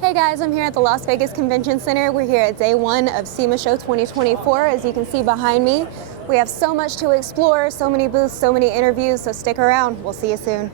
Hey guys, I'm here at the Las Vegas Convention Center. We're here at day one of Sema Show 2024. As you can see behind me, we have so much to explore, so many booths, so many interviews, so stick around. We'll see you soon.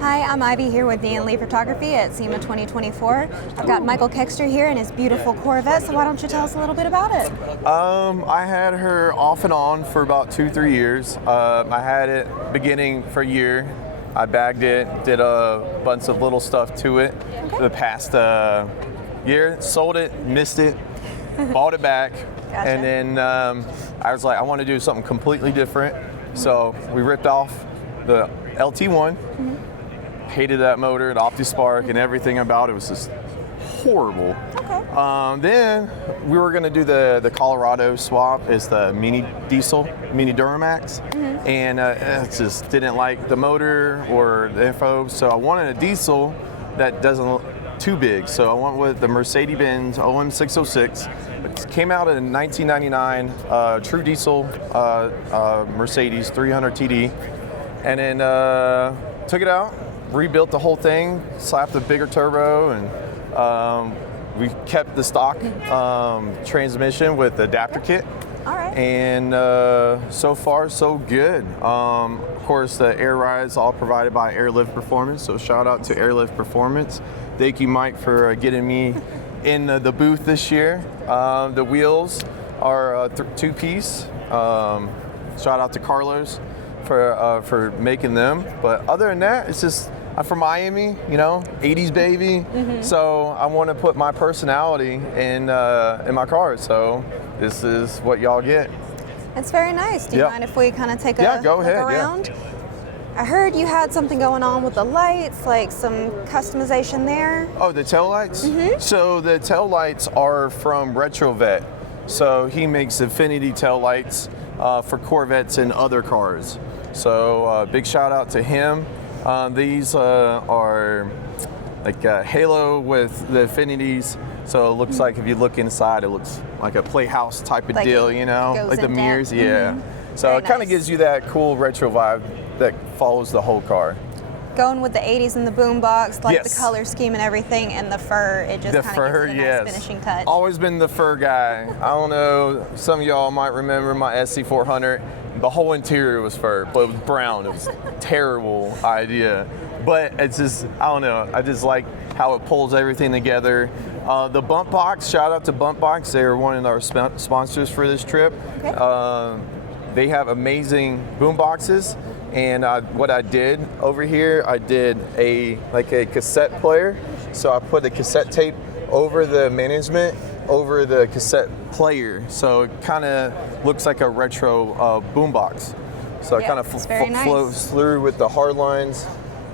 Hi, I'm Ivy here with Dan Lee Photography at SEMA 2024. I've got Michael Keckster here in his beautiful Corvette, so why don't you tell us a little bit about it? I had her off and on for about 2-3 years. I had it beginning for a year. I bagged it, did a bunch of little stuff to it. Okay. The past year, sold it, missed it, bought it back, Gotcha. and then I was like, I want to do something completely different. So we ripped off the LT1. Hated that motor, the OptiSpark, and everything about it was just horrible. Okay. Then we were going to do the Colorado swap. It's the mini diesel, mini Duramax, and I just didn't like the motor or the info, so I wanted a diesel that doesn't look too big. So I went with the Mercedes-Benz OM606. It came out in 1999, true diesel Mercedes 300 TD, and then took it out, rebuilt the whole thing, slapped a bigger turbo, and we kept the stock transmission with the adapter kit. All right. And so far, so good. Of course, the air ride's all provided by Airlift Performance, so shout out to Airlift Performance. Thank you, Mike, for getting me in the booth this year. The wheels are two-piece. Shout out to Carlos for making them. But other than that, it's just, I'm from Miami, you know, 80s baby. So I want to put my personality in my car. So this is what y'all get. It's very nice. Do you mind if we kind of take a go look ahead, around? I heard you had something going on with the lights, like some customization there. Oh, the tail lights? So the tail lights are from Retrovet. So he makes infinity tail lights for Corvettes and other cars. So big shout out to him. These are like a halo with the infinities. So it looks like if you look inside, it looks like a playhouse type of Like deal, you know, like the mirrors. Yeah. So Very it kind of nice. gives you that cool retro vibe that follows the whole car. Going with the 80s and the boombox, like Yes. the color scheme and everything, and the fur, it just The kind fur, of gives it a yes. nice finishing touch. Always been the fur guy. I don't know, some of y'all might remember my SC400. The whole interior was fur, but it was brown. It was a terrible idea. But it's just, I don't know, I just like how it pulls everything together. The Bump Box, shout out to Bump Box. They were one of our sponsors for this trip. Okay. They have amazing boom boxes. And what I did over here, I did a cassette player. So I put the cassette tape over the management, over the cassette player. So it kind of looks like a retro boom box. So it kind of flows through with the hard lines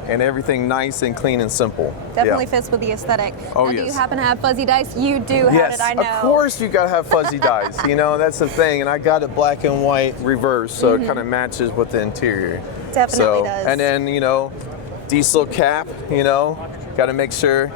and everything nice and clean and simple. Definitely fits with the aesthetic. Oh, now, yes. do you happen to have fuzzy dice? You do have Yes, it, I know. of course you gotta have fuzzy dice. You know, that's the thing. And I got it black and white reverse, so it kind of matches with the interior. Definitely does. And then, you know, diesel cap, you know, gotta make sure.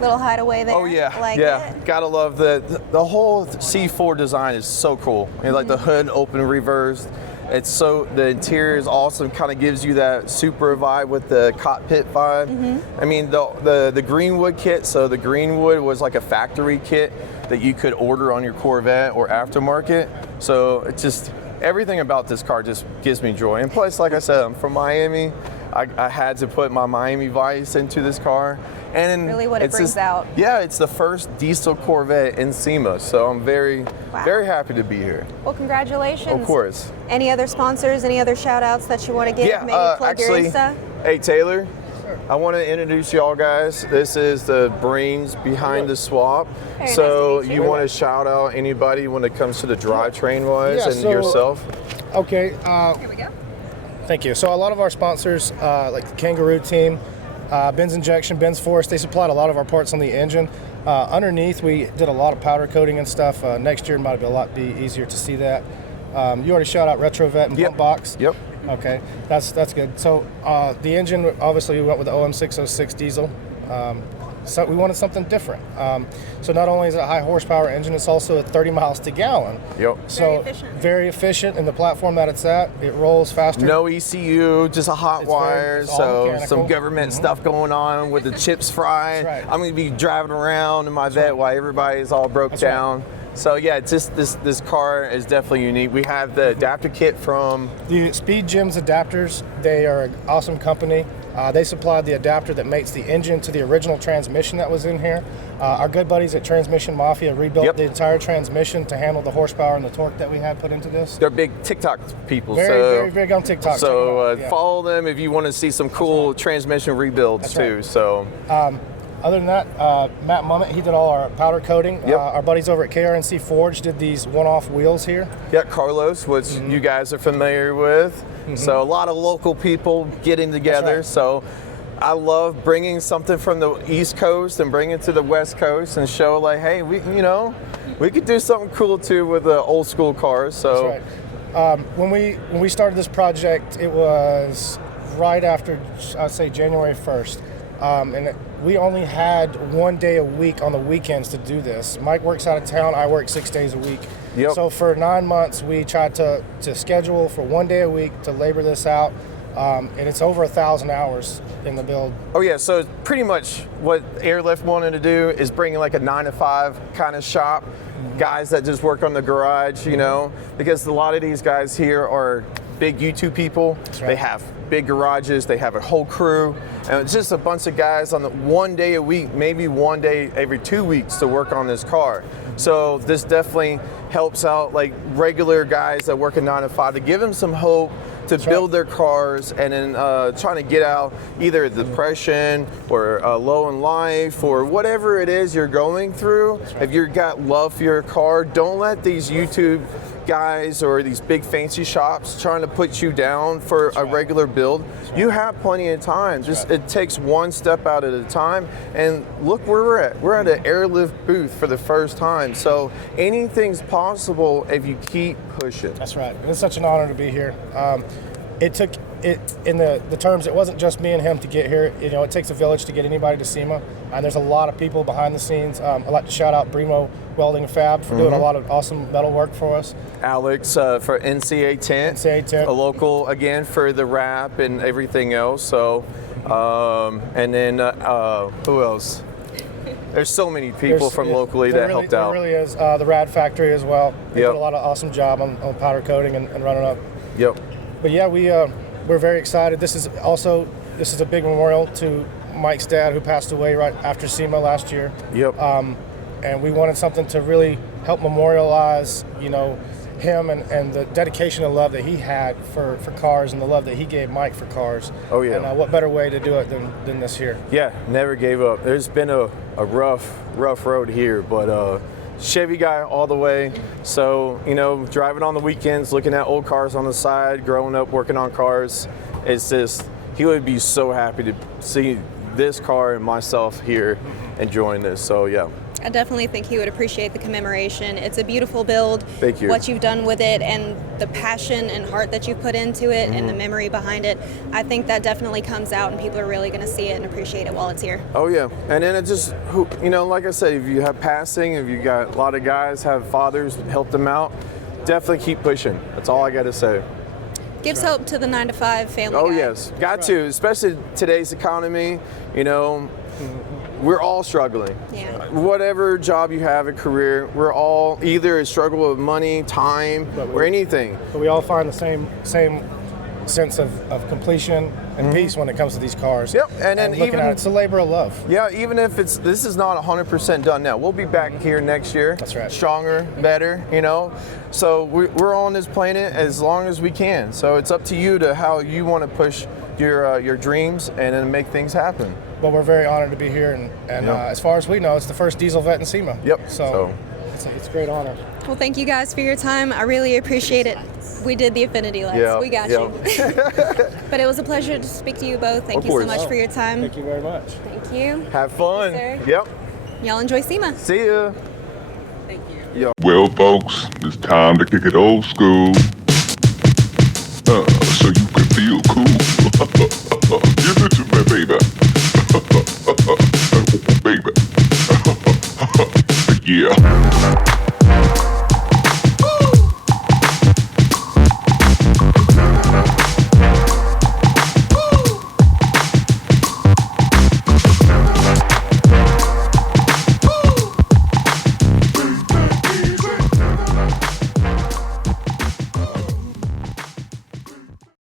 Little hideaway there. Oh yeah, Like yeah. it. Gotta love the whole C4 design is so cool. You know, like the hood open reversed. It's so, the interior is awesome, kind of gives you that super vibe with the cockpit vibe. I mean, the Greenwood kit, so the Greenwood was like a factory kit that you could order on your Corvette or aftermarket. So it's just, everything about this car just gives me joy. And plus, like I said, I'm from Miami. I had to put my Miami Vice into this car. And Really what it brings out. Yeah, it's the first diesel Corvette in SEMA, so I'm very happy to be here. Well, congratulations. Of course. Any other sponsors, any other shout outs that you want to give? Yeah, Maybe plug your actually, Insta? hey Taylor, I want to introduce y'all guys. This is the brains behind the swap. Very So nice to meet you you. want to shout out anybody when it comes to the drivetrain wise and so- yourself? Okay. Here we go. Thank you. So a lot of our sponsors, like the Kangaroo team, Benz Injection, Benz Force, they supplied a lot of our parts on the engine. Underneath, we did a lot of powder coating and stuff. Next year might be easier to see that. You already shout out Retrovet and Bump Box. Yep. Okay, that's good. So the engine, obviously, we went with the OM606 diesel. So we wanted something different. So not only is it a high horsepower engine, it's also at 30 miles to gallon. Yep. So very efficient in the platform that it's at. It rolls faster. No ECU, just a hot wire. it's all So mechanical. some government stuff going on with the chips fried. That's right. I'm going to be driving around in my vet while everybody's all broke down. So yeah, it's just this car is definitely unique. We have the adapter kit from the Speed Gems adapters. They are an awesome company. They supplied the adapter that mates the engine to the original transmission that was in here. Our good buddies at Transmission Mafia rebuilt the entire transmission to handle the horsepower and the torque that we had put into this. They're big TikTok people. Very big on TikTok. So follow them if you want to see some cool transmission rebuilds too. Right. So. Other than that, Matt Mummett, he did all our powder coating. Our buddies over at KRNC Forge did these one-off wheels here. Yeah, Carlos, which you guys are familiar with. So a lot of local people getting together. Right. So I love bringing something from the East Coast and bring it to the West Coast and show like, hey, we could do something cool too with the old school cars. So that's right. When we started this project, it was right after, I'd say, January 1st. And we only had 1 day a week on the weekends to do this. Mike works out of town, I work 6 days a week. Yep. So for 9 months, we tried to schedule for 1 day a week to labor this out. And it's over 1,000 hours in the build. Oh yeah, so pretty much what Airlift wanted to do is bring like a 9-to-5 kind of shop, guys that just work on the garage, because a lot of these guys here are big YouTube people. That's right. They have big garages, they have a whole crew, and it's just a bunch of guys on the 1 day a week, maybe 1 day every 2 weeks to work on this car. So this definitely helps out like regular guys that work a 9-to-5 to give them some hope to build their cars, and then trying to get out either depression or low in life or whatever it is you're going through. If you've got love for your car, don't let these YouTube guys or these big fancy shops trying to put you down for a regular build. You have plenty of time. Just it takes one step out at a time. And look where we're at. We're at an Airlift booth for the first time. So anything's possible if you keep pushing. That's right. It's such an honor to be here. It took it in the terms. It wasn't just me and him to get here. It takes a village to get anybody to Sema, and there's a lot of people behind the scenes. I'd like to shout out Bremo Welding and Fab for doing a lot of awesome metal work for us. Alex for NCA Tent, a local again for the wrap and everything else. So, and then who else? There's so many people from locally that helped out. There really is. The Rad Factory as well. They Yep. did a lot of awesome job on powder coating and running up. Yep. But yeah, we're very excited. This is a big memorial to Mike's dad, who passed away right after SEMA last year. Yep. And we wanted something to really help memorialize, him and the dedication and love that he had for cars, and the love that he gave Mike for cars. Oh yeah. And what better way to do it than this here? Yeah, never gave up. There's been a rough road here, but Chevy guy all the way. So, driving on the weekends, looking at old cars on the side, growing up working on cars, it's just, he would be so happy to see this car and myself here enjoying this. So yeah. I definitely think he would appreciate the commemoration. It's a beautiful build. Thank you. What you've done with it and the passion and heart that you put into it and the memory behind it, I think that definitely comes out, and people are really going to see it and appreciate it while it's here. Oh yeah, and then it just, like I said, if you have passing, if you got a lot of guys have fathers help them out, definitely keep pushing. That's all I got to say. Gives hope to the 9-to-5 family. Oh guy. yes, got to, especially today's economy. We're all struggling. Yeah. Whatever job you have, a career, we're all either struggle with money, time, or anything. But we all find the same sense of completion and peace when it comes to these cars. Yep, and then looking even at it's a labor of love. Yeah, even if this is not 100% done now, we'll be back here next year. That's right. Stronger, better, So we're on this planet as long as we can. So it's up to you to how you want to push your dreams and then make things happen. But we're very honored to be here, and as far as we know, it's the first diesel vet in SEMA. Yep. So it's a great honor. Well, thank you guys for your time. I really appreciate it. We did the Affinity Lights. Yeah, We got you. But it was a pleasure to speak to you both. Thank you so much for your time. Thank you very much. Thank you. Have fun. Yes, sir. Yep. Y'all enjoy SEMA. See ya. Thank you. Well, folks, it's time to kick it old school.